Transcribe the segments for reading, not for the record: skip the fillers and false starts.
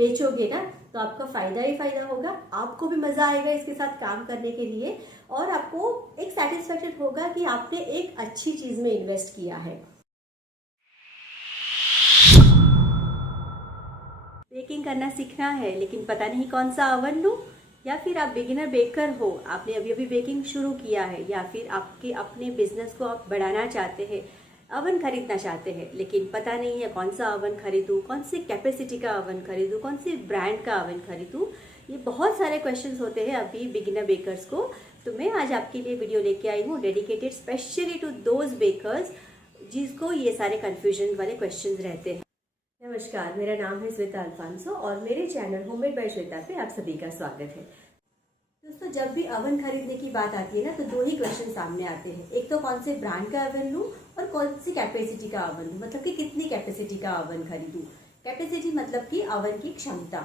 बेचोगे ना तो आपका फायदा ही फायदा होगा, आपको भी मजा आएगा इसके साथ काम करने के लिए, और आपको एक सेटिस्फेक्शन होगा कि आपने एक अच्छी चीज में इन्वेस्ट किया है। बेकिंग करना सीखना है लेकिन पता नहीं कौन सा ओवन लूं, या फिर आप बिगिनर बेकर हो, आपने अभी अभी बेकिंग शुरू किया है, या फिर आपके अपने बिजनेस को आप बढ़ाना चाहते हैं, ओवन खरीदना चाहते हैं लेकिन पता नहीं है कौन सा ओवन खरीदूं, कौन सी कैपेसिटी का ओवन खरीदूं, कौन सी ब्रांड का ओवन खरीदूं, ये बहुत सारे क्वेश्चंस होते हैं अभी बिगिनर बेकर्स को। तो मैं आज आपके लिए वीडियो लेके आई हूँ dedicated specially to those bakers जिसको ये सारे कन्फ्यूजन वाले क्वेश्चंस रहते हैं। नमस्कार, मेरा नाम है श्वेता अल्फांसो और मेरे चैनल होममेड बाय श्वेता पे आप सभी का स्वागत है। दोस्तों, जब भी ओवन खरीदने की बात आती है ना तो दो ही क्वेश्चन सामने आते हैं। एक तो कौन से ब्रांड का ओवन लूं और कौन सी कैपेसिटी का ओवन लूं, मतलब कि कितनी कैपेसिटी का ओवन खरीदूं। कैपेसिटी मतलब कि ओवन की क्षमता।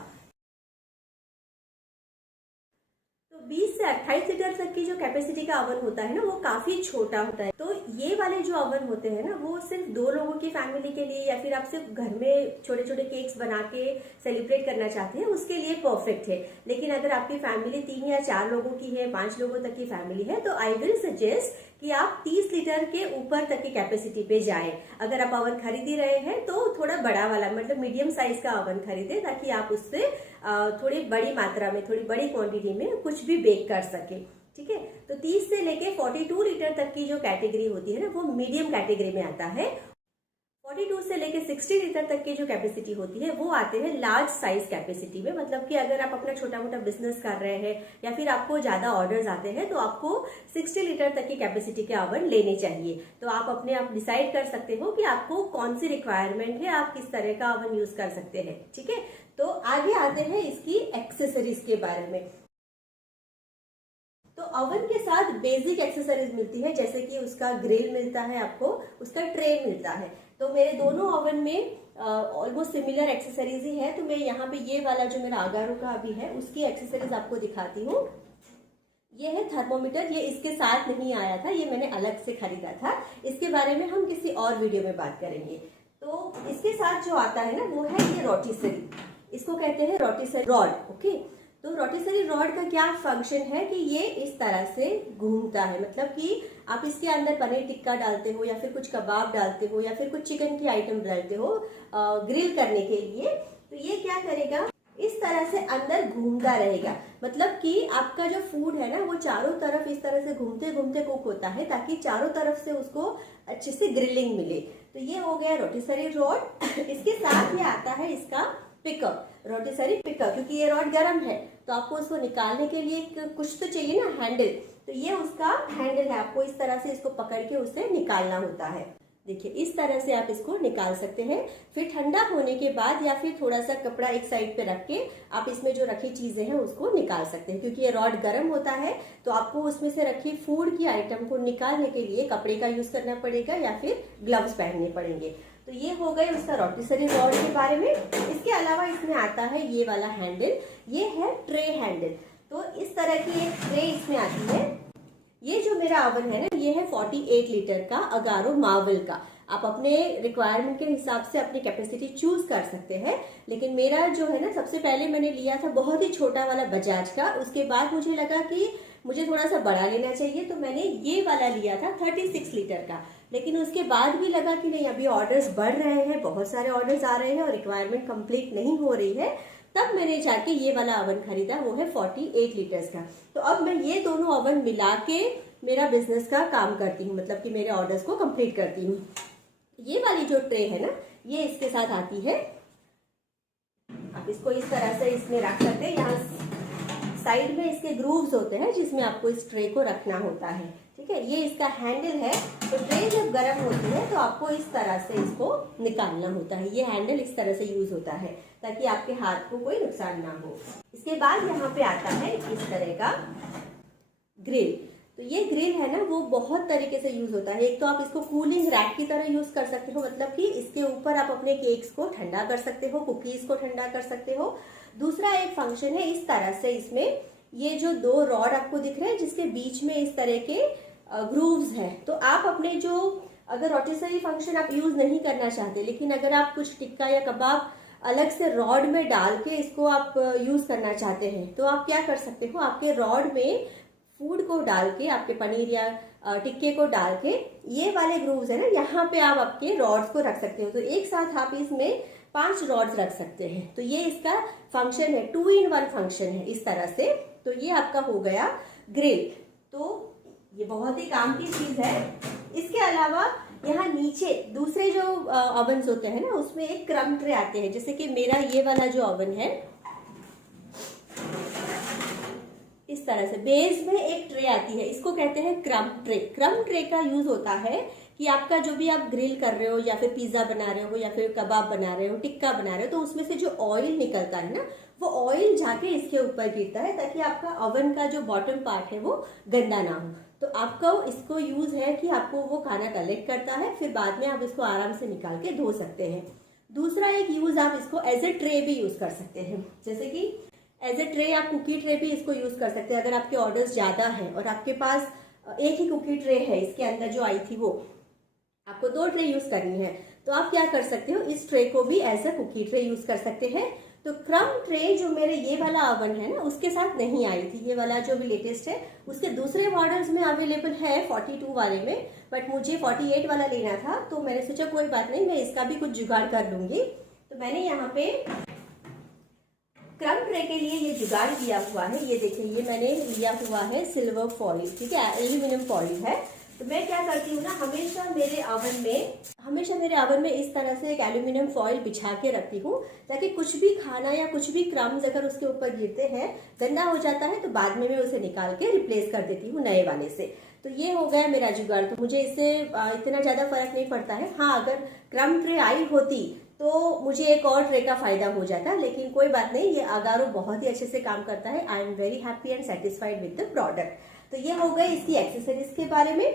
तो 20 से 28 लीटर तक की जो कैपेसिटी का ओवन होता है ना वो काफी छोटा होता है। तो ये वाले जो ओवन होते हैं ना वो सिर्फ 2 लोगों की फैमिली के लिए, या फिर आप सिर्फ घर में छोटे छोटे केक्स बना के सेलिब्रेट करना चाहते हैं उसके लिए परफेक्ट है। लेकिन अगर आपकी फैमिली 3 या 4 लोगों की है, 5 लोगों तक की फैमिली है, तो आई विल सजेस्ट कि आप 30 लीटर के ऊपर तक की कैपेसिटी पे जाएं। अगर आप ओवन खरीद ही रहे हैं तो थोड़ा बड़ा वाला, मतलब मीडियम साइज का ओवन खरीदें ताकि आप उससे थोड़ी बड़ी मात्रा में, थोड़ी बड़ी क्वांटिटी में कुछ भी बेक कर सके। ठीक है, तो 30 से लेके 42 लीटर तक की जो कैटेगरी होती है ना वो मीडियम कैटेगरी में आता है। 42 से लेके 60 लीटर तक की जो कैपेसिटी होती है वो आते हैं लार्ज साइज कैपेसिटी में। मतलब कि अगर आप अपना छोटा मोटा बिजनेस कर रहे हैं या फिर आपको ज्यादा ऑर्डर्स आते हैं तो आपको 60 लीटर तक की कैपेसिटी के ओवन लेने चाहिए। तो आप अपने आप डिसाइड कर सकते हो कि आपको कौन सी रिक्वायरमेंट है, आप किस तरह का ओवन यूज कर सकते हैं। ठीक है, तो आगे आते हैं इसकी एक्सेसरीज के बारे में। तो ओवन के साथ बेसिक एक्सेसरीज मिलती है, जैसे कि उसका ग्रिल मिलता है, आपको उसका ट्रे मिलता है। तो मेरे दोनों ओवन में ऑलमोस्ट सिमिलर एक्सेसरीज ही है। तो मैं यहाँ पे ये वाला जो मेरा अगारो का अभी है उसकी एक्सेसरीज आपको दिखाती हूँ। ये है थर्मोमीटर, ये इसके साथ नहीं आया था, ये मैंने अलग से खरीदा था। इसके बारे में हम किसी और वीडियो में बात करेंगे। तो इसके साथ जो आता है ना वो है ये रोटिसरी, इसको कहते हैं रोटिसरी रॉड। ओके, तो रोटिसरी रॉड का क्या फंक्शन है कि ये इस तरह से घूमता है। मतलब कि आप इसके अंदर पनीर टिक्का डालते हो या फिर कुछ कबाब डालते हो या फिर कुछ चिकन की आइटम डालते हो ग्रिल करने के लिए, तो ये क्या करेगा, इस तरह से अंदर घूमता रहेगा। मतलब कि आपका जो फूड है ना वो चारों तरफ इस तरह से घूमते घूमते कुक होता है ताकि चारों तरफ से उसको अच्छे से ग्रिलिंग मिले। तो ये हो गया रोटिसरी रॉड। इसके साथ ये आता है इसका पिकअप, रोटिसरी पिकअप, क्योंकि ये रॉड गर्म है तो आपको उसको निकालने के लिए कुछ तो चाहिए ना, हैंडल। तो ये उसका हैंडल है, आपको इस तरह से इसको पकड़ के उसे निकालना होता है। देखिए इस तरह से आप इसको निकाल सकते हैं। फिर ठंडा होने के बाद या फिर थोड़ा सा कपड़ा एक साइड पे रख के आप इसमें जो रखी चीजें हैं उसको निकाल सकते हैं। क्योंकि ये रॉड गर्म होता है तो आपको उसमें से रखी फूड की आइटम को निकालने के लिए कपड़े का यूज करना पड़ेगा या फिर ग्लव्स पहनने पड़ेंगे। तो ये हो गए उसका रोटिसरी रॉड के बारे में। इसके अलावा इसमें आता है ये वाला हैंडल, ये है ट्रे हैंडल। तो इस तरह की एक ट्रे इसमें आती है। ये जो मेरा ओवन है ना ये है 48 लीटर का अगारो मार्वल का। आप अपने रिक्वायरमेंट के हिसाब से अपनी कैपेसिटी चूज कर सकते हैं। लेकिन मेरा जो है ना, सबसे पहले मैंने लिया था बहुत ही छोटा वाला बजाज का, उसके बाद मुझे लगा कि मुझे थोड़ा सा बड़ा लेना चाहिए तो मैंने ये वाला लिया था 36 लीटर का। लेकिन उसके बाद भी लगा कि नहीं, अभी ऑर्डर्स बढ़ रहे हैं, बहुत सारे ऑर्डर्स आ रहे हैं और रिक्वायरमेंट कंप्लीट नहीं हो रही है, तब मैंने जाके ये वाला ओवन खरीदा, वो है 48 लीटर्स का। तो अब मैं ये दोनों ओवन मिला के मेरा बिजनेस का काम करती हूँ, मतलब कि मेरे ऑर्डर्स को कंप्लीट करती हूँ। ये वाली जो ट्रे है ना ये इसके साथ आती है। आप इसको इस तरह से इसमें रख सकते हैं। यहाँ साइड में इसके ग्रूव्स होते हैं जिसमें आपको इस ट्रे को रखना होता है। ठीक है, ये इसका हैंडल है। तो ट्रे जब गर्म होती है तो आपको इस तरह से इसको निकालना होता है। ये हैंडल इस तरह से यूज होता है ताकि आपके हाथ को कोई नुकसान ना हो। इसके बाद यहाँ पे आता है इस तरह का ग्रिल। तो ये ग्रिल है ना वो बहुत तरीके से यूज होता है। एक तो आप इसको कूलिंग रैक की तरह यूज कर सकते हो, मतलब कि इसके ऊपर आप अपने केक्स को ठंडा कर सकते हो, कुकीज को ठंडा कर सकते हो। दूसरा एक फंक्शन है इस तरह से, इसमें ये जो 2 रॉड आपको दिख रहे हैं जिसके बीच में इस तरह के ग्रूव्स हैं, तो आप अपने जो अगर रोटिसरी फंक्शन आप यूज नहीं करना चाहते, लेकिन अगर आप कुछ टिक्का या कबाब अलग से रॉड में डाल के इसको आप यूज करना चाहते हैं तो आप क्या कर सकते हो, आपके रॉड में फूड को डाल के, आपके पनीर या टिक्के को डाल के ये वाले ग्रूव्स है ना, यहाँ पे आप आपके रॉड्स को रख सकते हो। तो एक साथ आप इसमें 5 रॉड्स रख सकते हैं। तो ये इसका फंक्शन है, 2 in 1 फंक्शन है इस तरह से। तो ये आपका हो गया ग्रिल। तो ये बहुत ही काम की चीज है। इसके अलावा यहाँ नीचे दूसरे जो ओवन्स होते हैं ना, उसमें एक क्रम ट्रे आते हैं। जैसे कि मेरा ये वाला जो ओवन है, इस तरह से बेस में एक ट्रे आती है, इसको कहते हैं क्रम ट्रे। क्रम ट्रे का यूज होता है कि आपका जो भी आप ग्रिल कर रहे हो या फिर पिज्जा बना रहे हो या फिर कबाब बना रहे हो, टिक्का बना रहे हो, तो उसमें से जो ऑयल निकलता है ना, वो ऑयल जाके इसके ऊपर गिरता है ताकि आपका ओवन का जो बॉटम पार्ट है वो गंदा ना हो। तो आपका इसको यूज है कि आपको वो खाना कलेक्ट करता है, फिर बाद में आप इसको आराम से निकाल के धो सकते हैं। दूसरा एक यूज, आप इसको एज ए ट्रे भी यूज कर सकते हैं। जैसे कि एज ए ट्रे, आप कुकी ट्रे भी इसको यूज कर सकते हैं। अगर आपके ऑर्डर्स ज्यादा हैं और आपके पास एक ही कुकी ट्रे है, इसके अंदर जो आई थी वो आपको 2 ट्रे यूज करनी है, तो आप क्या कर सकते हो, इस ट्रे को भी as a cookie tray use कर सकते हैं। तो क्रम ट्रे जो मेरे ये वाला ओवन है ना, उसके साथ नहीं आई थी, ये वाला जो भी लेटेस्ट है, उसके दूसरे मॉडल्स में अवेलेबल है 42 वाले में, बट मुझे 48 वाला लेना था। तो मैंने सोचा कोई बात नहीं, मैं इसका भी कुछ जुगाड़ कर लूंगी। तो मैंने यहाँ पे क्रम ट्रे के लिए ये जुगाड़ किया हुआ है। ये देखिए, ये मैंने लिया हुआ है सिल्वर फॉइल, ठीक है, एल्यूमिनियम फॉइल है। तो मैं क्या करती हूँ ना, हमेशा मेरे ओवन में इस तरह से एक एल्यूमिनियम फॉइल बिछा के रखती हूँ, ताकि कुछ भी खाना या कुछ भी क्रम्स अगर उसके ऊपर गिरते हैं, गंदा हो जाता है, तो बाद में मैं उसे निकाल के रिप्लेस कर देती हूँ नए वाले से। तो ये हो गया मेरा जुगाड़। तो मुझे इससे इतना ज्यादा फर्क नहीं पड़ता है। हाँ, अगर क्रम ट्रे आई होती तो मुझे एक और ट्रे का फायदा हो जाता, लेकिन कोई बात नहीं, ये अगारो बहुत ही अच्छे से काम करता है। I am very happy and satisfied with the product. तो ये हो गए इसकी एक्सेसरीज के बारे में।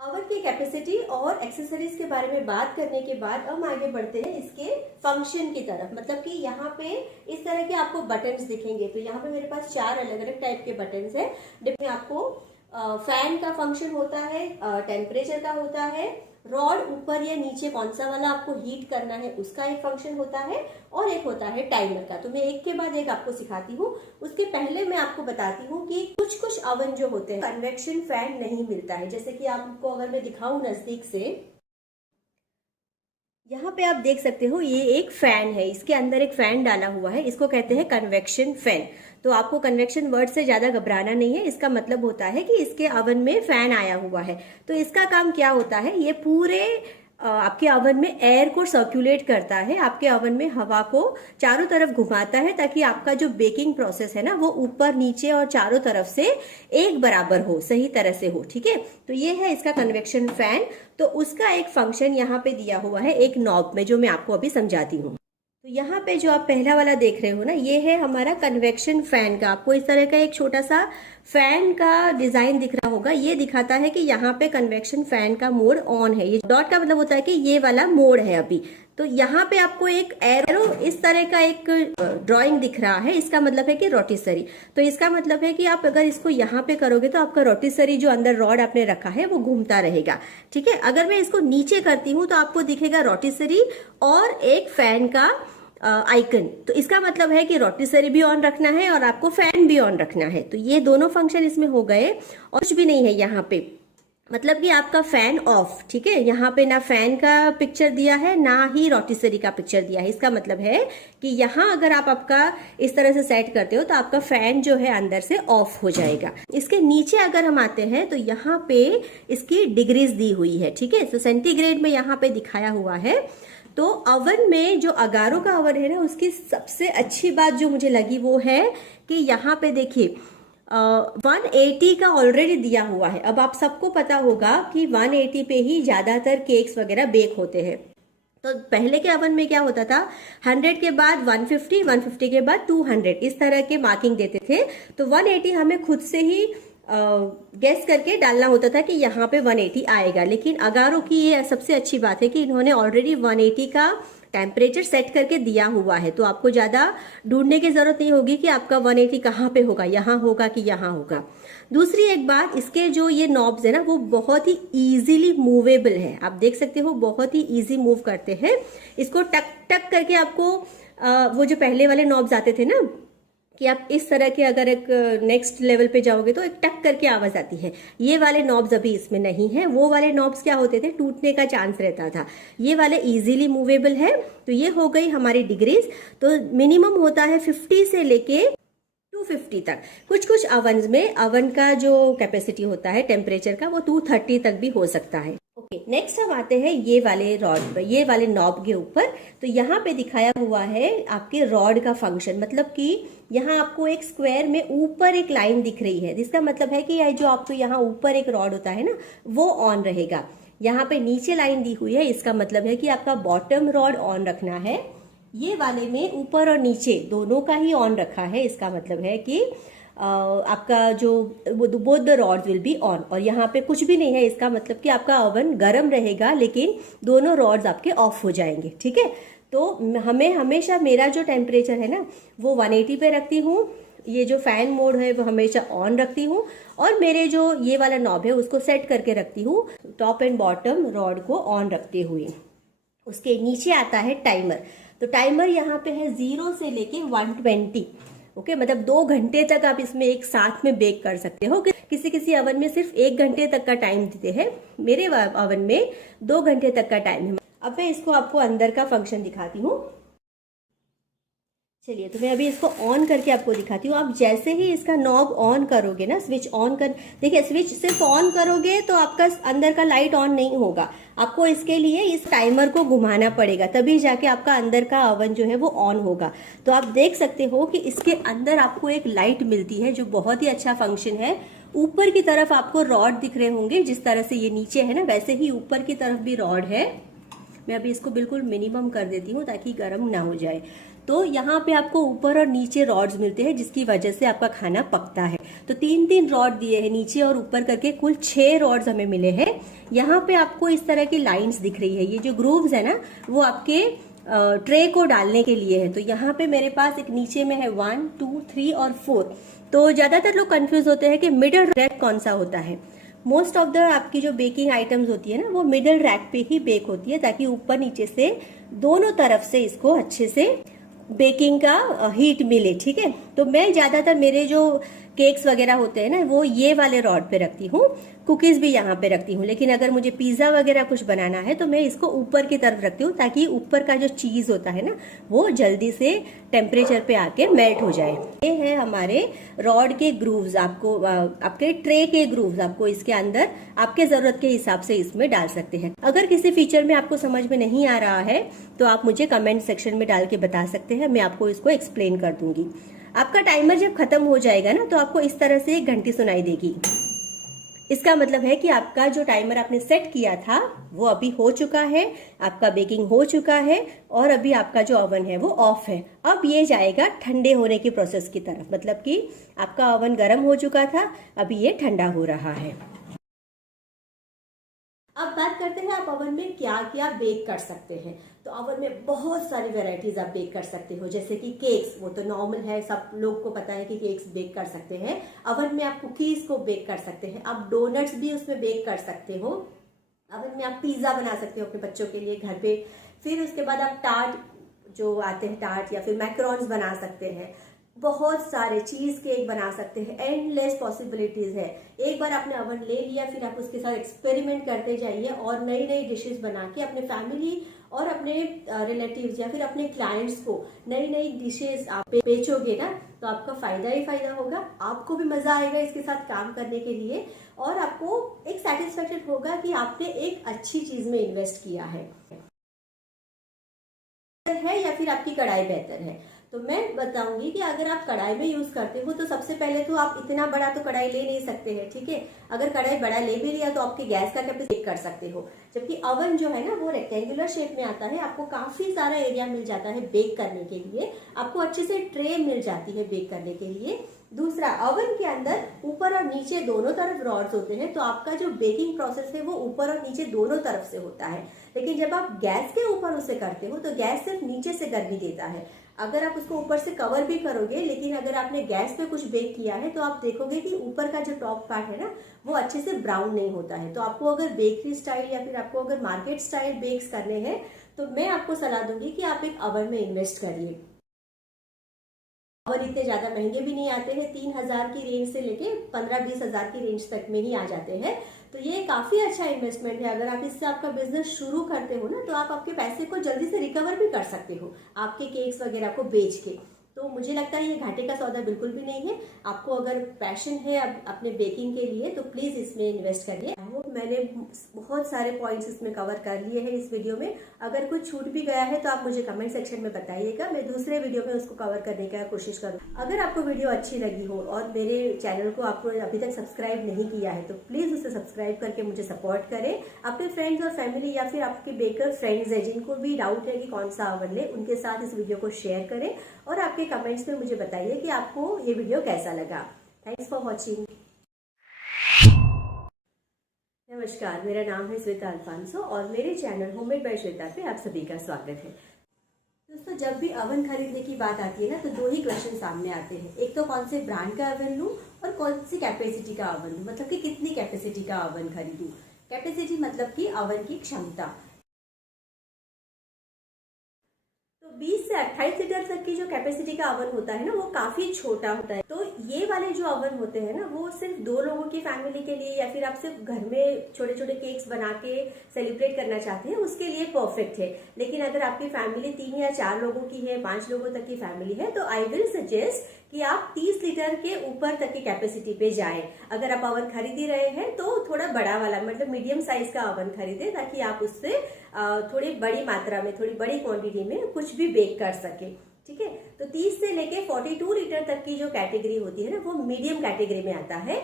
ओवन की कैपेसिटी और एक्सेसरीज के बारे में बात करने के बाद अब आगे बढ़ते हैं इसके फंक्शन की तरफ। मतलब कि यहाँ पे इस तरह के आपको बटन्स दिखेंगे। तो यहाँ पे मेरे पास 4 अलग अलग टाइप के बटन्स हैं, जिसमें आपको फैन का फंक्शन होता है, टेम्परेचर का होता है, रॉड ऊपर या नीचे कौन सा वाला आपको हीट करना है उसका एक फंक्शन होता है, और एक होता है टाइमर का। तो मैं एक के बाद एक आपको सिखाती हूँ। उसके पहले मैं आपको बताती हूँ कि कुछ कुछ ओवन जो होते हैं कन्वेक्शन फैन नहीं मिलता है। जैसे कि आपको अगर मैं दिखाऊं नजदीक से, यहाँ पे आप देख सकते हो, ये एक फैन है, इसके अंदर एक फैन डाला हुआ है, इसको कहते हैं कन्वेक्शन फैन। तो आपको कन्वेक्शन वर्ड से ज्यादा घबराना नहीं है। इसका मतलब होता है कि इसके ओवन में फैन आया हुआ है। तो इसका काम क्या होता है, ये पूरे आपके ओवन में एयर को सर्कुलेट करता है, आपके ओवन में हवा को चारों तरफ घुमाता है, ताकि आपका जो बेकिंग प्रोसेस है ना, वो ऊपर नीचे और चारों तरफ से एक बराबर हो, सही तरह से हो। ठीक है, तो ये है इसका कन्वेक्शन फैन। तो उसका एक फंक्शन यहाँ पे दिया हुआ है एक नॉब में, जो मैं आपको अभी समझाती हूँ। तो यहाँ पे जो आप पहला वाला देख रहे हो ना, ये है हमारा कन्वेक्शन फैन का। आपको इस तरह का एक छोटा सा फैन का डिजाइन दिख रहा होगा। ये दिखाता है कि यहाँ पे कन्वेक्शन फैन का मोड ऑन है। ये डॉट का मतलब होता है कि ये वाला मोड है अभी। तो यहाँ पे आपको एक एरो इस तरह का एक ड्राइंग दिख रहा है, इसका मतलब है कि रोटिसरी। तो इसका मतलब है कि आप अगर इसको यहाँ पे करोगे तो आपका रोटिसरी जो अंदर रॉड आपने रखा है वो घूमता रहेगा। ठीक है, अगर मैं इसको नीचे करती हूँ तो आपको दिखेगा रोटिसरी और एक फैन का आइकन। तो इसका मतलब है कि रोटिसरी भी ऑन रखना है और आपको फैन भी ऑन रखना है। तो ये दोनों फंक्शन इसमें हो गए, और कुछ भी नहीं है यहाँ पे, मतलब कि आपका फैन ऑफ। ठीक है, यहाँ पे ना फैन का पिक्चर दिया है ना ही रोटिसरी का पिक्चर दिया है। इसका मतलब है कि यहाँ अगर आप आपका इस तरह से सेट करते हो तो आपका फैन जो है अंदर से ऑफ हो जाएगा। इसके नीचे अगर हम आते हैं तो यहाँ पे इसकी डिग्रीज दी हुई है। ठीक है, तो सेंटीग्रेड में यहाँ पे दिखाया हुआ है। तो ओवन में जो अगारो का ओवन है ना, उसकी सबसे अच्छी बात जो मुझे लगी वो है कि यहाँ पे देखिए 180 का ऑलरेडी दिया हुआ है। अब आप सबको पता होगा कि 180 पे ही ज्यादातर केक्स वगैरह बेक होते हैं। तो पहले के ओवन में क्या होता था, 100 के बाद 150, 150 के बाद 200, इस तरह के मार्किंग देते थे। तो 180 हमें खुद से ही गेस करके डालना होता था कि यहाँ पे 180 आएगा। लेकिन अगारो की ये सबसे अच्छी बात है कि इन्होंने ऑलरेडी 180 का टेम्परेचर सेट करके दिया हुआ है, तो आपको ज़्यादा ढूंढने की ज़रूरत नहीं होगी कि आपका 180 कहाँ पे होगा, यहाँ होगा कि यहाँ होगा। दूसरी एक बात, इसके जो ये नॉब्स है ना वो बहुत ही इजीली मूवेबल है। आप देख सकते हो बहुत ही इजी मूव करते हैं। इसको टक टक करके आपको वो जो पहले वाले नॉब्स आते थे ना कि आप इस तरह के अगर एक नेक्स्ट लेवल पे जाओगे तो एक टक करके आवाज आती है, ये वाले नॉब्स अभी इसमें नहीं है। वो वाले नॉब्स क्या होते थे, टूटने का चांस रहता था। ये वाले इजीली मूवेबल है। तो ये हो गई हमारी डिग्रीज। तो मिनिमम होता है 50 से लेके 250 तक। कुछ कुछ अवन्स में अवन का जो कैपेसिटी होता है टेम्परेचर का वो 230 तक भी हो सकता है। ओके, नेक्स्ट हम आते हैं ये वाले रॉड पर, ये वाले नॉब के ऊपर। तो यहाँ पे दिखाया हुआ है आपके रॉड का फंक्शन, मतलब कि यहाँ आपको एक स्क्वायर में ऊपर एक लाइन दिख रही है, जिसका मतलब है कि यह जो आपको यहाँ ऊपर एक रॉड होता है ना वो ऑन रहेगा। यहाँ पे नीचे लाइन दी हुई है, इसका मतलब है कि आपका बॉटम रॉड ऑन रखना है। ये वाले में ऊपर और नीचे दोनों का ही ऑन रखा है, इसका मतलब है कि आपका जो both the rods will be on. और यहाँ पे कुछ भी नहीं है, इसका मतलब कि आपका ओवन गर्म रहेगा लेकिन दोनों रॉड्स आपके ऑफ हो जाएंगे। ठीक है, तो हमें हमेशा मेरा जो टेम्परेचर है ना वो 180 पे रखती हूँ। ये जो फैन मोड है वो हमेशा ऑन रखती हूँ, और मेरे जो ये वाला नॉब है उसको सेट करके रखती हूँ टॉप एंड बॉटम रॉड को ऑन रखते हुए। उसके नीचे आता है टाइमर। तो टाइमर यहाँ पे है 0 से लेके 120। ओके, मतलब 2 घंटे तक आप इसमें एक साथ में बेक कर सकते हो। किसी किसी अवन में सिर्फ 1 घंटे तक का टाइम देते हैं, मेरे अवन में 2 घंटे तक का टाइम है। अब मैं इसको आपको अंदर का फंक्शन दिखाती हूँ। चलिए, तो मैं अभी इसको ऑन करके आपको दिखाती हूँ। आप जैसे ही इसका नॉब ऑन करोगे ना, स्विच ऑन कर, देखिए स्विच सिर्फ ऑन करोगे तो आपका अंदर का लाइट ऑन नहीं होगा। आपको इसके लिए इस टाइमर को घुमाना पड़ेगा, तभी जाके आपका अंदर का ओवन जो है वो ऑन होगा। तो आप देख सकते हो कि इसके अंदर आपको एक लाइट मिलती है जो बहुत ही अच्छा फंक्शन है। ऊपर की तरफ आपको रॉड दिख रहे होंगे, जिस तरह से ये नीचे है ना वैसे ही ऊपर की तरफ भी रॉड है। मैं अभी इसको बिल्कुल मिनिमम कर देती हूँ ताकि गर्म ना हो जाए। तो यहाँ पे आपको ऊपर और नीचे रॉड्स मिलते हैं, जिसकी वजह से आपका खाना पकता है। तो 3-3 रॉड दिए हैं, नीचे और ऊपर करके कुल 6 रॉड्स हमें मिले हैं। यहाँ पे आपको इस तरह की लाइंस दिख रही है, ये जो ग्रूव्स है ना वो आपके ट्रे को डालने के लिए है। तो यहाँ पे मेरे पास एक नीचे में है 1, 2, 3 और 4। तो ज्यादातर लोग कंफ्यूज होते हैं कि मिडिल रैक कौन सा होता है। मोस्ट ऑफ द आपकी जो बेकिंग आइटम्स होती है ना वो मिडिल रैक पे ही बेक होती है, ताकि ऊपर नीचे से दोनों तरफ से इसको अच्छे से बेकिंग का हीट मिले। ठीक है, तो मैं ज्यादातर मेरे जो केक्स वगैरह होते हैं ना वो ये वाले रॉड पे रखती हूँ, कुकीज भी यहाँ पे रखती हूँ। लेकिन अगर मुझे पिज्जा वगैरह कुछ बनाना है तो मैं इसको ऊपर की तरफ रखती हूँ, ताकि ऊपर का जो चीज होता है ना वो जल्दी से टेम्परेचर पे आके मेल्ट हो जाए। ये है हमारे रॉड के ग्रूव्स, आपको आपके ट्रे के ग्रूव्स आपको इसके अंदर आपके जरूरत के हिसाब से इसमें डाल सकते हैं। अगर किसी फीचर में आपको समझ में नहीं आ रहा है तो आप मुझे कमेंट सेक्शन में डाल के बता सकते हैं, मैं आपको इसको एक्सप्लेन कर दूंगी। आपका टाइमर जब खत्म हो जाएगा ना तो आपको इस तरह से एक घंटी सुनाई देगी। इसका मतलब है कि आपका जो टाइमर आपने सेट किया था वो अभी हो चुका है, आपका बेकिंग हो चुका है, और अभी आपका जो ओवन है वो ऑफ है। अब ये जाएगा ठंडे होने की प्रोसेस की तरफ, मतलब कि आपका ओवन गर्म हो चुका था, अभी ये ठंडा हो रहा है। अब बात करते हैं आप ओवन में क्या क्या बेक कर सकते हैं। तो ओवन में बहुत सारी वैरायटीज आप बेक कर सकते हो, जैसे कि केक्स, वो तो नॉर्मल है, सब लोग को पता है कि केक्स बेक कर सकते हैं। ओवन में आप कुकीज को बेक कर सकते हैं, आप डोनट्स भी उसमें बेक कर सकते हो। ओवन में आप पिज्जा बना सकते हो अपने बच्चों के लिए घर पे। फिर उसके बाद आप टार्ट जो आते हैं, टार्ट या फिर मैक्रोन्स बना सकते हैं। बहुत सारे चीज केक बना सकते हैं, एंडलेस पॉसिबिलिटीज है। एक बार आपने ओवन ले लिया फिर आप उसके साथ एक्सपेरिमेंट करते जाइए और नई नई डिशेस बना के अपने फैमिली और अपने रिलेटिव्स या फिर अपने क्लाइंट्स को नई नई डिशेस आप बेचोगे ना तो आपका फायदा ही फायदा होगा। आपको भी मजा आएगा इसके साथ काम करने के लिए, और आपको एक सेटिस्फेक्शन होगा कि आपने एक अच्छी चीज में इन्वेस्ट किया है या फिर आपकी कढ़ाई बेहतर है। तो मैं बताऊंगी कि अगर आप कढ़ाई में यूज करते हो तो सबसे पहले तो आप इतना बड़ा तो कढ़ाई ले नहीं सकते हैं। ठीक है, अगर कढ़ाई बड़ा ले भी लिया तो आपके गैस का कैपेसिटी कर सकते हो। जबकि ओवन जो है ना वो रेक्टेंगुलर शेप में आता है, आपको काफी सारा एरिया मिल जाता है बेक करने के लिए, आपको अच्छे से ट्रे मिल जाती है बेक करने के लिए। दूसरा, ओवन के अंदर ऊपर और नीचे दोनों तरफ रॉड्स होते हैं, तो आपका जो बेकिंग प्रोसेस है वो ऊपर और नीचे दोनों तरफ से होता है। लेकिन जब आप गैस के ऊपर उसे करते हो तो गैस सिर्फ नीचे से गर्मी देता है। अगर आप उसको ऊपर से कवर भी करोगे, लेकिन अगर आपने गैस पे कुछ बेक किया है तो आप देखोगे कि ऊपर का जो टॉप पार्ट है ना वो अच्छे से ब्राउन नहीं होता है। तो आपको अगर बेकरी स्टाइल या फिर आपको अगर मार्केट स्टाइल बेक्स करने हैं तो मैं आपको सलाह दूंगी कि आप एक ओवन में इन्वेस्ट करिए। ओवन इतने ज़्यादा महंगे भी नहीं आते हैं, 3,000 की रेंज से लेके 15-20 हज़ार की रेंज तक में ही आ जाते हैं। तो ये काफ़ी अच्छा इन्वेस्टमेंट है। अगर आप इससे आपका बिजनेस शुरू करते हो ना तो आप आपके पैसे को जल्दी से रिकवर भी कर सकते हो आपके केक्स वगैरह को बेच के। तो मुझे लगता है ये घाटे का सौदा बिल्कुल भी नहीं है। आपको अगर पैशन है अपने बेकिंग के लिए तो प्लीज़ इसमें इन्वेस्ट करिए। मैंने बहुत सारे पॉइंट्स इसमें कवर कर लिए हैं इस वीडियो में। अगर कुछ छूट भी गया है तो आप मुझे कमेंट सेक्शन में बताइएगा, मैं दूसरे वीडियो में उसको कवर करने का कोशिश करूँ। अगर आपको वीडियो अच्छी लगी हो और मेरे चैनल को आपको अभी तक सब्सक्राइब नहीं किया है तो प्लीज़ उसे सब्सक्राइब करके मुझे सपोर्ट करें। अपने फ्रेंड्स और फैमिली या फिर आपके बेकर फ्रेंड्स हैं जिनको भी डाउट है कि कौन सा ओवन ले, उनके साथ इस वीडियो को शेयर करें और आपके कमेंट्स में मुझे बताइए कि आपको ये वीडियो कैसा लगा। Thanks for watching. नमस्कार, मेरा नाम है श्वेता अल्फांसो और मेरे चैनल होममेड बाय श्वेता पे आप सभी का स्वागत है। दोस्तों, जब भी ओवन खरीदने की बात आती है ना तो दो ही क्वेश्चन सामने आते हैं। एक तो कौन से ब्रांड का ओवन लूँ और कौन सी कैपेसिटी का ओवन लूँ, मतलब कि कितनी कैपेसिटी का ओवन खरीदूँ। कैपेसिटी मतलब कि ओवन की क्षमता। तो 20 से 28 लीटर तक की जो कैपेसिटी का ओवन होता है ना वो काफी छोटा होता है। तो ये वाले जो ओवन होते हैं ना वो सिर्फ 2 लोगों की फैमिली के लिए या फिर आप सिर्फ घर में छोटे छोटे केक्स बना के सेलिब्रेट करना चाहते हैं उसके लिए परफेक्ट है। लेकिन अगर आपकी फैमिली 3 या 4 लोगों की है, 5 लोगों तक की फैमिली है तो आई विल सजेस्ट कि आप 30 लीटर के ऊपर तक की कैपेसिटी पे जाएं। अगर आप ओवन खरीद ही रहे हैं तो थोड़ा बड़ा वाला मतलब मीडियम साइज का ओवन खरीदें ताकि आप उससे थोड़ी बड़ी मात्रा में, थोड़ी बड़ी क्वांटिटी में कुछ भी बेक कर सके। ठीक है, तो 30 से लेके 42 लीटर तक की जो कैटेगरी होती है ना वो मीडियम कैटेगरी में आता है।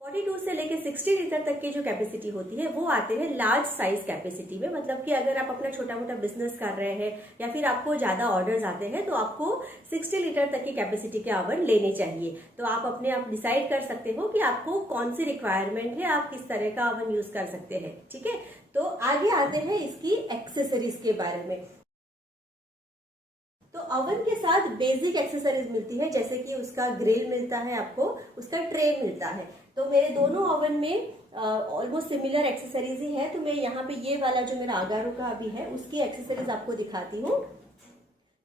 42 से लेके 60 लीटर तक की जो कैपेसिटी होती है वो आते हैं लार्ज साइज कैपेसिटी में। मतलब कि अगर आप अपना छोटा मोटा बिजनेस कर रहे हैं या फिर आपको ज्यादा ऑर्डर्स आते हैं तो आपको 60 लीटर तक की कैपेसिटी के ओवन लेने चाहिए। तो आप अपने आप डिसाइड कर सकते हो कि आपको कौन सी रिक्वायरमेंट है, आप किस तरह का ओवन यूज कर सकते हैं। ठीक है, तो आगे आते हैं इसकी एक्सेसरीज के बारे में। तो ओवन के साथ बेसिक एक्सेसरीज मिलती है, जैसे कि उसका ग्रिल मिलता है, आपको उसका ट्रे मिलता है। तो मेरे दोनों ओवन में ऑलमोस्ट सिमिलर एक्सेसरीज ही है। तो मैं यहाँ पे ये वाला जो मेरा अगारो का अभी है उसकी एक्सेसरीज आपको दिखाती हूँ।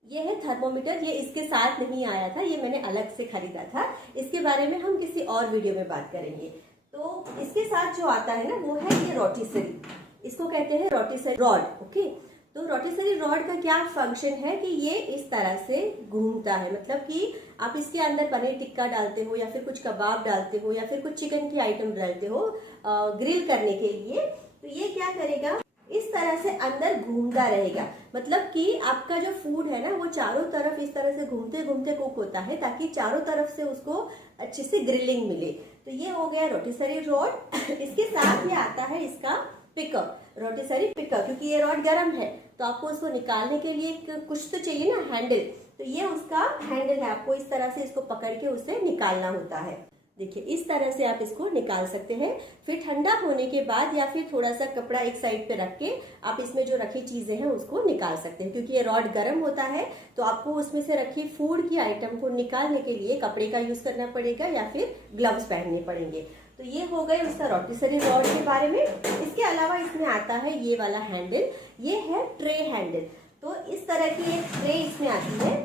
ये है थर्मोमीटर, ये इसके साथ नहीं आया था, ये मैंने अलग से खरीदा था। इसके बारे में हम किसी और वीडियो में बात करेंगे। तो इसके साथ जो आता है ना वो है ये रोटिसरी, इसको कहते हैं रोटिसरी रॉड। ओके, तो रोटिसरी रॉड का क्या फंक्शन है कि ये इस तरह से घूमता है। मतलब कि आप इसके अंदर पनीर टिक्का डालते हो या फिर कुछ कबाब डालते हो या फिर कुछ चिकन की आइटम डालते हो ग्रिल करने के लिए, तो ये क्या करेगा, इस तरह से अंदर घूमता रहेगा। मतलब कि आपका जो फूड है ना वो चारों तरफ इस तरह से घूमते घूमते कुक होता है ताकि चारों तरफ से उसको अच्छे से ग्रिलिंग मिले। तो ये हो गया रोटिसरी रॉड। इसके साथ ये आता है इसका पिकर, रोटिसरी पिकर, क्योंकि ये रॉड गर्म है तो आपको उसको निकालने के लिए कुछ तो चाहिए ना, हैंडल। तो ये उसका हैंडल है, आपको इस तरह से इसको पकड़ के उसे निकालना होता है। देखिए इस तरह से आप इसको निकाल सकते हैं। फिर ठंडा होने के बाद या फिर थोड़ा सा कपड़ा एक साइड पे रख के आप इसमें जो रखी चीजें हैं उसको निकाल सकते हैं। क्योंकि ये रॉड गर्म होता है तो आपको उसमें से रखी फूड की आइटम को निकालने के लिए कपड़े का यूज करना पड़ेगा या फिर ग्लव्स पहनने पड़ेंगे। तो ये हो गए उसका रोटिसरी रॉड के बारे में। इसके अलावा इसमें आता है ये वाला हैंडल, ये है ट्रे हैंडल। तो इस तरह की एक ट्रे इसमें आती है।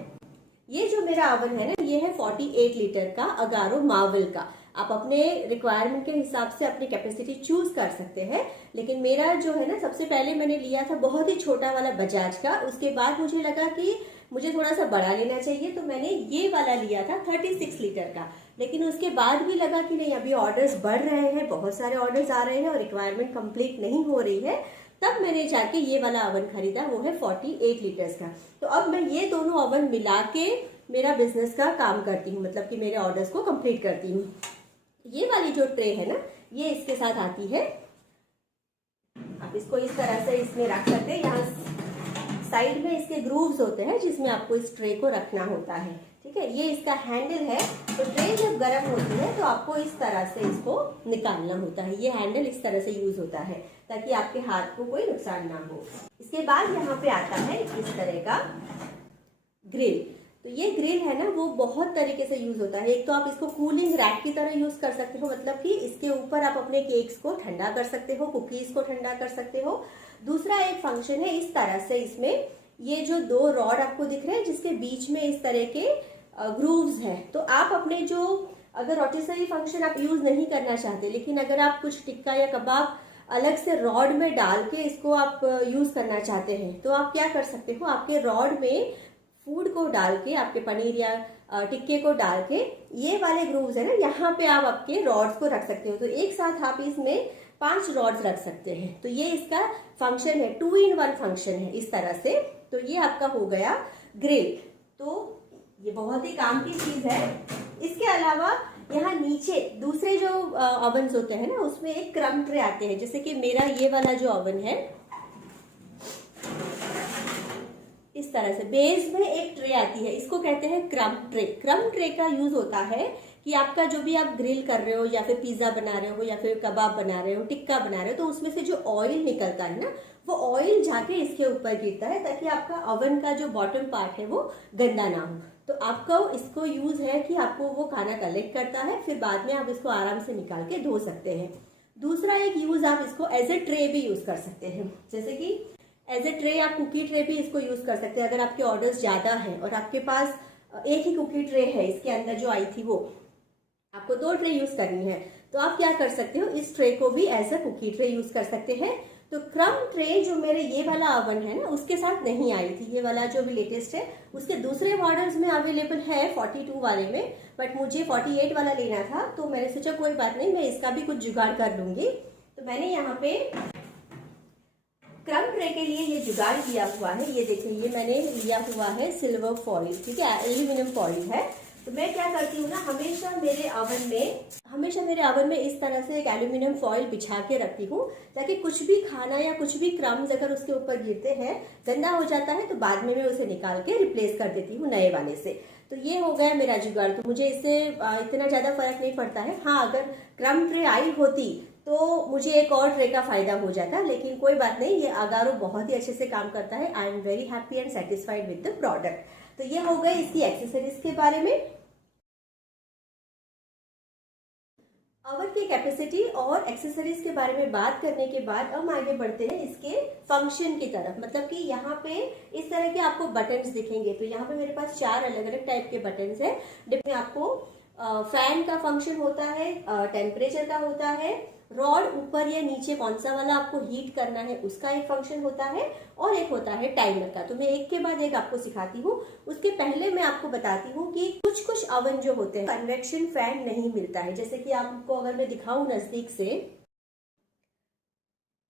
ये जो मेरा ओवन है ना ये है 48 लीटर का अगारो मार्वल का। आप अपने रिक्वायरमेंट के हिसाब से अपनी कैपेसिटी चूज कर सकते हैं। लेकिन मेरा जो है ना सबसे पहले मैंने लिया था बहुत ही छोटा वाला बजाज का, उसके बाद मुझे लगा कि मुझे थोड़ा सा बड़ा लेना चाहिए तो मैंने ये वाला लिया था 36 लीटर का। लेकिन उसके बाद भी लगा कि नहीं, अभी ऑर्डर्स बढ़ रहे हैं, बहुत सारे ऑर्डर्स आ रहे हैं और रिक्वायरमेंट कंप्लीट नहीं हो रही है, तब मैंने जाके ये वाला ओवन खरीदा, वो है 48 लीटर्स का। तो अब मैं ये दोनों ओवन मिला के मेरा बिजनेस का काम करती हूँ, मतलब कि मेरे ऑर्डर्स को कंप्लीट करती हूँ। ये वाली जो ट्रे है ना ये इसके साथ आती है। आप इसको इस तरह से इसमें रख सकते हैं, यहाँ साइड में इसके ग्रूव्स होते हैं जिसमें आपको इस ट्रे को रखना होता है, ठीक है। ये इसका हैंडल है। तो ट्रे जब गर्म होती है तो आपको इस तरह से इसको निकालना होता है। ये हैंडल इस तरह से यूज होता है ताकि आपके हाथ को कोई नुकसान ना हो। इसके बाद यहाँ पे आता है इस तरह का ग्रिल। तो ये ग्रिल है ना, वो बहुत तरीके से यूज होता है। एक तो आप इसको कूलिंग रैक की तरह यूज कर सकते हो, मतलब कि इसके ऊपर आप अपने केक्स को ठंडा कर सकते हो, कुकीज को ठंडा कर सकते हो। दूसरा एक फंक्शन है इस तरह से, इसमें ये जो 2 रॉड आपको दिख रहे हैं जिसके बीच में इस तरह के ग्रूव्स हैं, तो आप अपने जो अगर रोटिसरी फंक्शन आप यूज नहीं करना चाहते, लेकिन अगर आप कुछ टिक्का या कबाब अलग से रॉड में डाल के इसको आप यूज करना चाहते हैं, तो आप क्या कर सकते हो, आपके रॉड में फूड को डाल के, आपके पनीर या टिक्के को डाल के, ये वाले ग्रूव्स है ना, यहाँ पे आप आपके रॉड्स को रख सकते हो। तो एक साथ आप इसमें 5 रॉड्स रख सकते हैं। तो ये इसका फंक्शन है, 2 in 1 फंक्शन है इस तरह से। तो ये आपका हो गया ग्रिल। तो ये बहुत ही काम की चीज है। इसके अलावा यहाँ नीचे दूसरे जो ओवन होते हैं ना, उसमें एक क्रम ट्रे आते हैं। जैसे कि मेरा ये वाला जो ओवन है, इस तरह से बेस में एक ट्रे आती है, इसको कहते हैं क्रम ट्रे। क्रम ट्रे का यूज होता है कि आपका जो भी आप ग्रिल कर रहे हो या फिर पिज्जा बना रहे हो या फिर कबाब बना रहे हो, टिक्का बना रहे हो, तो उसमें से जो ऑयल निकलता है ना, वो ऑयल जाके इसके ऊपर गिरता है ताकि आपका ओवन का जो बॉटम पार्ट है वो गंदा ना हो। तो आपका इसको यूज है कि आपको वो खाना कलेक्ट करता है, फिर बाद में आप इसको आराम से निकाल के धो सकते हैं। दूसरा एक यूज, आप इसको एज ए ट्रे भी यूज कर सकते हैं। जैसे कि एज ए ट्रे, आप कुकी ट्रे भी इसको यूज कर सकते हैं। अगर आपके ऑर्डर्स ज्यादा हैं और आपके पास एक ही कुकी ट्रे है, इसके अंदर जो आई थी वो आपको 2 ट्रे यूज करनी है, तो आप क्या कर सकते हो, इस ट्रे को भी as a cookie tray use कर सकते हैं। तो क्रम ट्रे जो मेरे ये वाला ओवन है ना, उसके साथ नहीं आई थी। ये वाला जो भी लेटेस्ट है, उसके दूसरे मॉडल्स में अवेलेबल है 42 वाले में, बट मुझे 48 वाला लेना था। तो मैंने सोचा कोई बात नहीं, मैं इसका भी कुछ जुगाड़ कर लूंगी। तो मैंने यहाँ पे क्रम ट्रे के लिए ये जुगाड़ किया हुआ है। ये देखिए, ये मैंने लिया हुआ है सिल्वर फॉइल, ठीक है, एल्यूमिनियम फॉइल है। तो मैं क्या करती हूँ ना, हमेशा मेरे ओवन में इस तरह से एक एल्यूमिनियम फॉइल बिछा के रखती हूँ, ताकि कुछ भी खाना या कुछ भी क्रम्स अगर उसके ऊपर गिरते हैं, गंदा हो जाता है, तो बाद में मैं उसे निकाल के रिप्लेस कर देती हूँ नए वाले से। तो ये हो गया मेरा जुगाड़। तो मुझे इससे इतना ज्यादा फर्क नहीं पड़ता है। हाँ, अगर क्रम ट्रे आई होती तो मुझे एक और ट्रे का फायदा हो जाता, लेकिन कोई बात नहीं, ये अगारो बहुत ही अच्छे से काम करता है। I am very happy and satisfied with the product. तो ये हो गए इसकी एक्सेसरीज के बारे में। ओवन की कैपेसिटी और एक्सेसरीज के बारे में बात करने के बाद अब आगे बढ़ते हैं इसके फंक्शन की तरफ। मतलब कि यहाँ पे इस तरह के आपको बटन्स दिखेंगे। तो यहाँ पे मेरे पास 4 अलग अलग टाइप के बटन्स हैं, जिसमें आपको फैन का फंक्शन होता है, टेम्परेचर का होता है, रॉड ऊपर या नीचे कौन सा वाला आपको हीट करना है उसका एक फंक्शन होता है, और एक होता है टाइमर का। तो मैं एक के बाद एक आपको सिखाती हूँ। उसके पहले मैं आपको बताती हूँ कि कुछ कुछ ओवन जो होते हैं कन्वेक्शन फैन नहीं मिलता है। जैसे कि आपको अगर मैं दिखाऊं नजदीक से,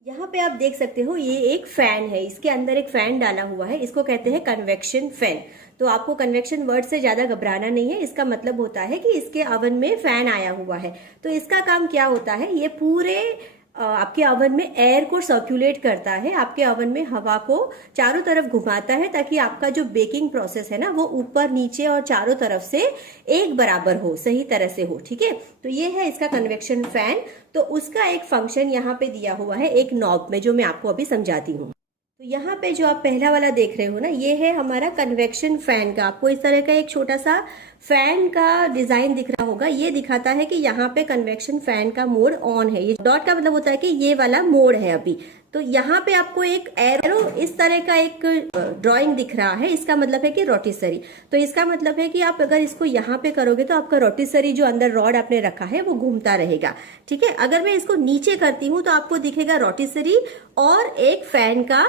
यहाँ पे आप देख सकते हो, ये एक फैन है, इसके अंदर एक फैन डाला हुआ है, इसको कहते हैं कन्वेक्शन फैन। तो आपको कन्वेक्शन वर्ड से ज्यादा घबराना नहीं है। इसका मतलब होता है कि इसके ओवन में फैन आया हुआ है। तो इसका काम क्या होता है, ये पूरे आपके ओवन में एयर को सर्कुलेट करता है, आपके ओवन में हवा को चारों तरफ घुमाता है, ताकि आपका जो बेकिंग प्रोसेस है ना, वो ऊपर नीचे और चारों तरफ से एक बराबर हो, सही तरह से हो, ठीक है। तो ये है इसका कन्वेक्शन फैन। तो उसका एक फंक्शन यहाँ पे दिया हुआ है एक नॉब में, जो मैं आपको अभी समझाती हूँ। तो यहाँ पे जो आप पहला वाला देख रहे हो ना, ये है हमारा कन्वेक्शन फैन का। आपको इस तरह का एक छोटा सा फैन का डिजाइन दिख रहा होगा। ये दिखाता है कि यहाँ पे कन्वेक्शन फैन का मोड ऑन है। ये डॉट का मतलब होता है कि ये वाला मोड है अभी। तो यहाँ पे आपको एक एरो इस तरह का एक ड्राइंग दिख रहा है, इसका मतलब है कि रोटिसरी। तो इसका मतलब है कि आप अगर इसको यहाँ पे करोगे तो आपका रोटिसरी जो अंदर रॉड आपने रखा है वो घूमता रहेगा, ठीक है। अगर मैं इसको नीचे करती हूँ तो आपको दिखेगा रोटिसरी और एक फैन का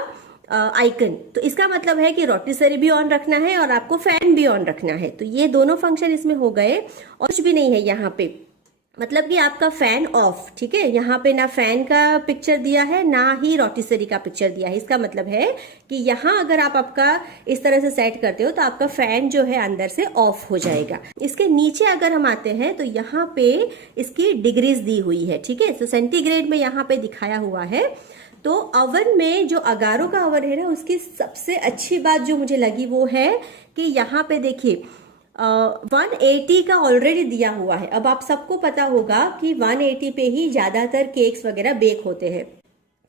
आइकन। तो इसका मतलब है कि रोटिसरी भी ऑन रखना है और आपको फैन भी ऑन रखना है। तो ये दोनों फंक्शन इसमें हो गए, और कुछ भी नहीं है यहाँ पे, मतलब कि आपका फैन ऑफ, ठीक है। यहाँ पे ना फैन का पिक्चर दिया है, ना ही रोटिसरी का पिक्चर दिया है। इसका मतलब है कि यहाँ अगर आप आपका इस तरह से सेट करते हो तो आपका फैन जो है अंदर से ऑफ हो जाएगा। इसके नीचे अगर हम आते हैं तो यहाँ पे इसकी डिग्रीज दी हुई है, ठीक है। तो सेंटीग्रेड में यहाँ पे दिखाया हुआ है। तो ओवन में जो अगारो का ओवन है ना, उसकी सबसे अच्छी बात जो मुझे लगी वो है कि यहाँ पे देखिए 180 का ऑलरेडी दिया हुआ है। अब आप सबको पता होगा कि 180 पे ही ज्यादातर केक्स वगैरह बेक होते हैं।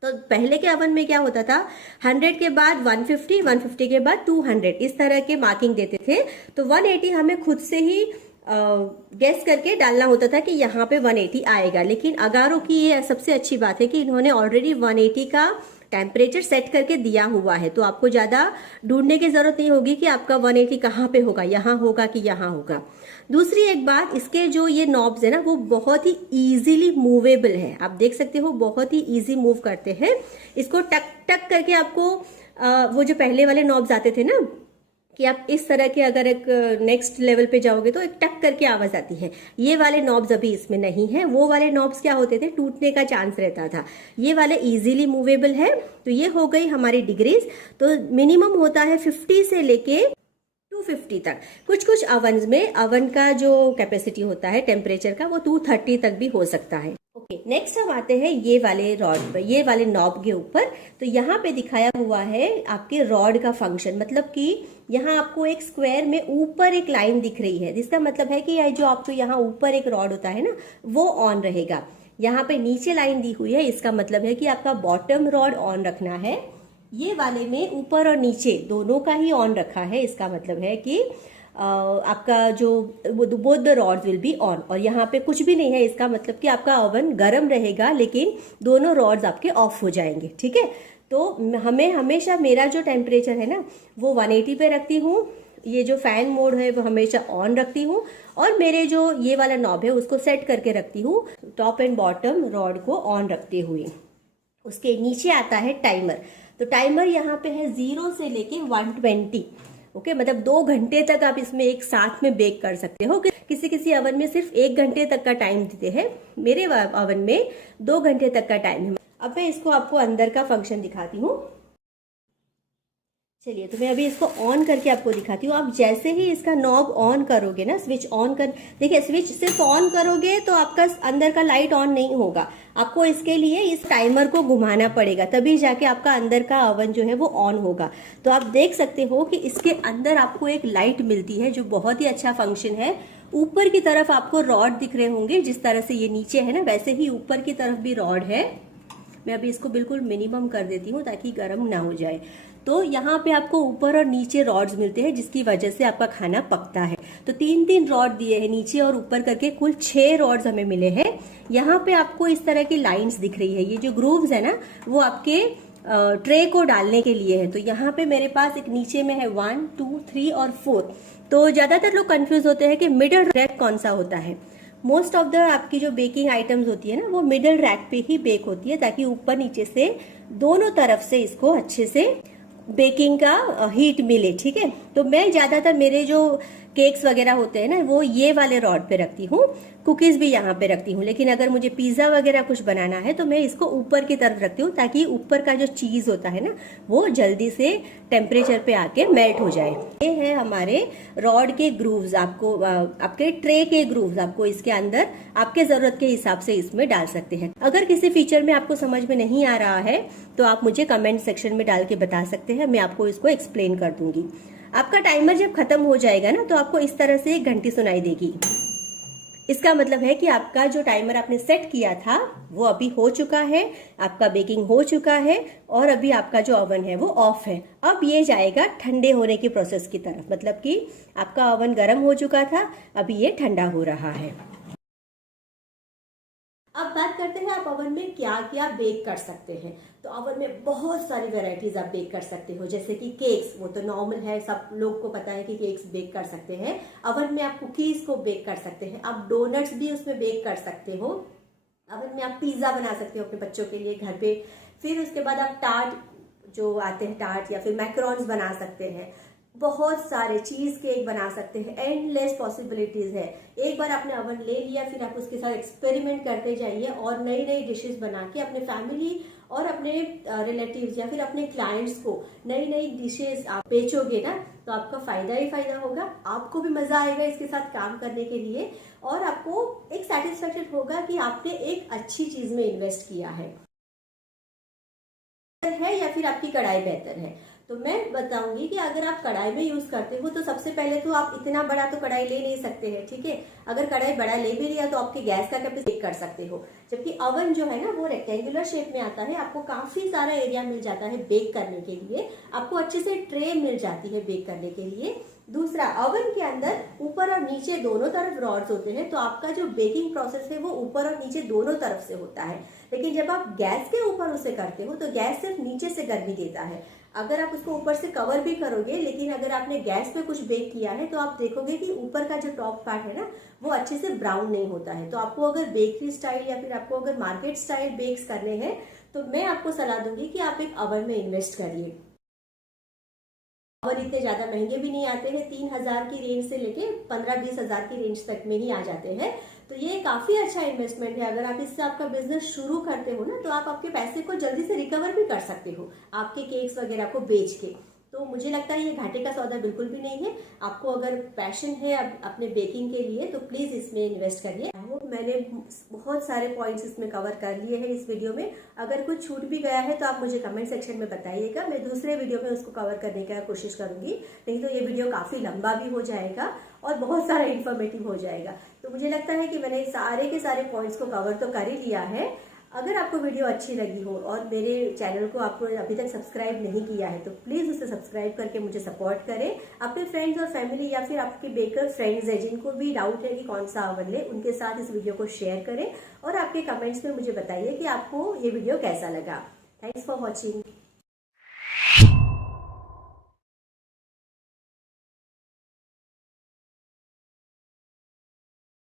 तो पहले के ओवन में क्या होता था, 100 के बाद 150, 150 के बाद 200, इस तरह के मार्किंग देते थे। तो 180 हमें खुद से ही गेस करके डालना होता था कि यहाँ पे 180 आएगा। लेकिन अगारो की ये सबसे अच्छी बात है कि इन्होंने ऑलरेडी 180 का टेम्परेचर सेट करके दिया हुआ है, तो आपको ज्यादा ढूंढने की जरूरत नहीं होगी कि आपका 180 कहाँ पे होगा, यहाँ होगा कि यहाँ होगा। दूसरी एक बात, इसके जो ये नॉब्स है ना, वो बहुत ही इजीली मूवेबल है। आप देख सकते हो बहुत ही इजी मूव करते हैं। इसको टक टक करके आपको वो जो पहले वाले नॉब्स आते थे ना, कि आप इस तरह के अगर एक नेक्स्ट लेवल पे जाओगे तो एक टक करके आवाज आती है, ये वाले नॉब्स अभी इसमें नहीं है। वो वाले नॉब्स क्या होते थे, टूटने का चांस रहता था। ये वाले इजीली मूवेबल है। तो ये हो गई हमारी डिग्रीज। तो मिनिमम होता है 50 से लेके 250 तक। कुछ कुछ अवन्स में अवन का जो कैपेसिटी होता है टेम्परेचर का, वो 230 तक भी हो सकता है। ओके, नेक्स्ट हम आते हैं ये वाले रॉड पर, ये वाले नॉब के ऊपर। तो यहाँ पे दिखाया हुआ है आपके रॉड का फंक्शन, मतलब कि यहाँ आपको एक स्क्वायर में ऊपर एक लाइन दिख रही है, जिसका मतलब है कि ये जो आपको यहाँ ऊपर एक रॉड होता है ना, वो ऑन रहेगा। यहाँ पे नीचे लाइन दी हुई है, इसका मतलब है कि आपका बॉटम रॉड ऑन रखना है। ये वाले में ऊपर और नीचे दोनों का ही ऑन रखा है, इसका मतलब है कि आपका जो both the rods will be on. और यहाँ पे कुछ भी नहीं है, इसका मतलब कि आपका ओवन गर्म रहेगा लेकिन दोनों रॉड्स आपके ऑफ हो जाएंगे। ठीक है, तो हमें हमेशा मेरा जो टेम्परेचर है ना, वो 180 पे रखती हूँ। ये जो फैन मोड है वो हमेशा ऑन रखती हूँ, और मेरे जो ये वाला नॉब है उसको सेट करके रखती हूँ टॉप एंड बॉटम रॉड को ऑन रखते हुए। उसके नीचे आता है टाइमर। तो टाइमर यहाँ पे है 0 से लेके 120। ओके, मतलब 2 घंटे तक आप इसमें एक साथ में बेक कर सकते हो। किसी किसी ओवन में सिर्फ 1 घंटे तक का टाइम देते हैं, मेरे ओवन में 2 घंटे तक का टाइम है। अब मैं इसको आपको अंदर का फंक्शन दिखाती हूँ। चलिए, तो मैं अभी इसको ऑन करके आपको दिखाती हूँ। आप जैसे ही इसका नॉब ऑन करोगे ना, स्विच ऑन कर, देखिए स्विच सिर्फ ऑन करोगे तो आपका अंदर का लाइट ऑन नहीं होगा। आपको इसके लिए इस टाइमर को घुमाना पड़ेगा, तभी जाके आपका अंदर का ओवन जो है वो ऑन होगा। तो आप देख सकते हो कि इसके अंदर आपको एक लाइट मिलती है, जो बहुत ही अच्छा फंक्शन है। ऊपर की तरफ आपको रॉड दिख रहे होंगे, जिस तरह से ये नीचे है ना, वैसे ही ऊपर की तरफ भी रॉड है। मैं अभी इसको बिल्कुल मिनिमम कर देती हूँ ताकि गर्म ना हो जाए। तो यहाँ पे आपको ऊपर और नीचे रॉड्स मिलते हैं, जिसकी वजह से आपका खाना पकता है। तो 3-3 रॉड दिए हैं, नीचे और ऊपर करके कुल 6 रॉड्स हमें मिले हैं। यहाँ पे आपको इस तरह की लाइंस दिख रही है, ये जो ग्रूव्स है ना, वो आपके ट्रे को डालने के लिए है। तो यहाँ पे मेरे पास एक नीचे में है 1, 2, 3 और 4। तो ज्यादातर लोग कंफ्यूज होते हैं कि मिडल रैक कौन सा होता है। मोस्ट ऑफ द आपकी जो बेकिंग आइटम्स होती है ना, वो मिडल रैक पे ही बेक होती है, ताकि ऊपर नीचे से दोनों तरफ से इसको अच्छे से बेकिंग का हीट मिले। ठीक है, तो मैं ज्यादातर मेरे जो केक्स वगैरह होते हैं ना, वो ये वाले रॉड पे रखती हूँ। कुकीज भी यहाँ पे रखती हूँ, लेकिन अगर मुझे पिज्जा वगैरह कुछ बनाना है तो मैं इसको ऊपर की तरफ रखती हूँ, ताकि ऊपर का जो चीज होता है ना, वो जल्दी से टेम्परेचर पे आके मेल्ट हो जाए। ये है हमारे रॉड के ग्रूव्स, आपको आपके ट्रे के ग्रूव्स आपको इसके अंदर आपके जरूरत के हिसाब से इसमें डाल सकते हैं। अगर किसी फीचर में आपको समझ में नहीं आ रहा है तो आप मुझे कमेंट सेक्शन में डाल के बता सकते हैं, मैं आपको इसको एक्सप्लेन कर दूंगी। आपका टाइमर जब खत्म हो जाएगा ना, तो आपको इस तरह से एक घंटी सुनाई देगी। इसका मतलब है कि आपका जो टाइमर आपने सेट किया था वो अभी हो चुका है, आपका बेकिंग हो चुका है, और अभी आपका जो ओवन है वो ऑफ है। अब ये जाएगा ठंडे होने की प्रोसेस की तरफ, मतलब कि आपका ओवन गर्म हो चुका था, अभी ये ठंडा हो रहा है। अब बात करते हैं आप ओवन में क्या क्या बेक कर सकते हैं। तो ओवन में बहुत सारी वैरायटीज आप बेक कर सकते हो, जैसे कि केक्स, वो तो नॉर्मल है, सब लोग को पता है कि केक्स बेक कर सकते हैं। ओवन में आप कुकीज को बेक कर सकते हैं, आप डोनट्स भी उसमें बेक कर सकते हो। ओवन में आप पिज्जा बना सकते हो अपने बच्चों के लिए घर पे। फिर उसके बाद आप टार्ट जो आते हैं, टार्ट या फिर मैक्रोन्स बना सकते हैं। बहुत सारे चीज केक बना सकते हैं, एंडलेस पॉसिबिलिटीज है। एक बार आपने ओवन ले लिया, फिर आप उसके साथ एक्सपेरिमेंट करते जाइए और नई नई डिशेस बना के अपने फैमिली और अपने रिलेटिव्स या फिर अपने क्लाइंट्स को नई नई डिशेस आप बेचोगे ना, तो आपका फायदा ही फायदा होगा। आपको भी मजा आएगा इसके साथ काम करने के लिए, और आपको एक सेटिस्फेक्शन होगा कि आपने एक अच्छी चीज में इन्वेस्ट किया है। है या फिर आपकी कढ़ाई बेहतर है। तो मैं बताऊंगी कि अगर आप कढ़ाई में यूज करते हो तो सबसे पहले तो आप इतना बड़ा तो कढ़ाई ले नहीं सकते हैं, ठीक है। अगर कढ़ाई बड़ा ले भी लिया तो आपके गैस का कैपेसिटी कर सकते हो। जबकि अवन जो है ना वो रेक्टेंगुलर शेप में आता है, आपको काफी सारा एरिया मिल जाता है बेक करने के लिए, आपको अच्छे से ट्रे मिल जाती है बेक करने के लिए। दूसरा, अवन के अंदर ऊपर और नीचे दोनों तरफ रॉड्स होते हैं, तो आपका जो बेकिंग प्रोसेस है वो ऊपर और नीचे दोनों तरफ से होता है। लेकिन जब आप गैस के ऊपर उसे करते हो तो गैस सिर्फ नीचे से गर्मी देता है। अगर आप उसको ऊपर से कवर भी करोगे, लेकिन अगर आपने गैस पे कुछ बेक किया है तो आप देखोगे कि ऊपर का जो टॉप पार्ट है ना वो अच्छे से ब्राउन नहीं होता है। तो आपको अगर बेकरी स्टाइल या फिर आपको अगर मार्केट स्टाइल बेक्स करने हैं तो मैं आपको सलाह दूंगी कि आप एक अवन में इन्वेस्ट करिए। और इतने ज्यादा महंगे भी नहीं आते हैं, 3,000 की रेंज से लेके 15-20 हजार की रेंज तक में ही आ जाते हैं। तो ये काफी अच्छा इन्वेस्टमेंट है। अगर आप इससे आपका बिजनेस शुरू करते हो ना तो आप आपके पैसे को जल्दी से रिकवर भी कर सकते हो आपके केक्स वगैरह को बेच के। तो मुझे लगता है ये घाटे का सौदा बिल्कुल भी नहीं है। आपको अगर पैशन है अपने बेकिंग के लिए तो प्लीज इसमें इन्वेस्ट करिए। मैंने बहुत सारे पॉइंट्स इसमें कवर कर लिए हैं इस वीडियो में। अगर कुछ छूट भी गया है तो आप मुझे कमेंट सेक्शन में बताइएगा, मैं दूसरे वीडियो में उसको कवर करने की कोशिश करूंगी। नहीं तो ये वीडियो काफी लंबा भी हो जाएगा और बहुत सारा इन्फॉर्मेटिव हो जाएगा। तो मुझे लगता है कि मैंने सारे के सारे पॉइंट्स को कवर तो कर ही लिया है। अगर आपको वीडियो अच्छी लगी हो और मेरे चैनल को आपको अभी तक सब्सक्राइब नहीं किया है तो प्लीज उसे सब्सक्राइब करके मुझे सपोर्ट करें। अपने फ्रेंड्स और फैमिली या फिर आपके बेकर फ्रेंड्स हैं जिनको भी डाउट है कि कौन सा ओवन ले, उनके साथ इस वीडियो को शेयर करें और आपके कमेंट्स में मुझे बताइए कि आपको ये वीडियो कैसा लगा। Thanks for watching.